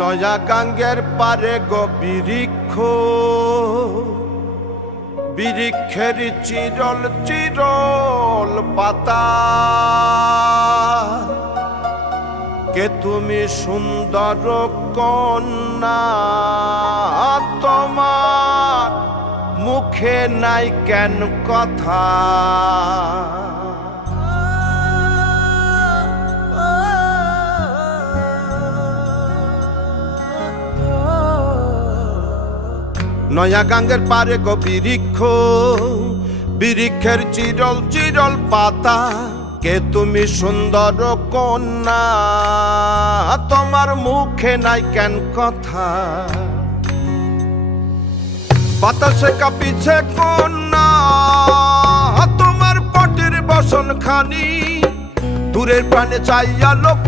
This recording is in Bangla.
নয়া গাঙ্গের পারে গো বৃক্ষ, বৃক্ষের চিরল চিরল পাতা। কে তুমি সুন্দর কন্যা, তোমার মুখে নাই কেন কথা। নয়া গাঙ্গের পারে গো বৃক্ষ, বৃক্ষের চিরল চিরল পাতা। কে তুমি সুন্দর কন্যা, তোমার মুখে নাই কেন কথা। বাতাসে কাঁপিছে কন্যা, তোমার পটের বসন খানি। দূরের প্রাণে চাইয়া লোক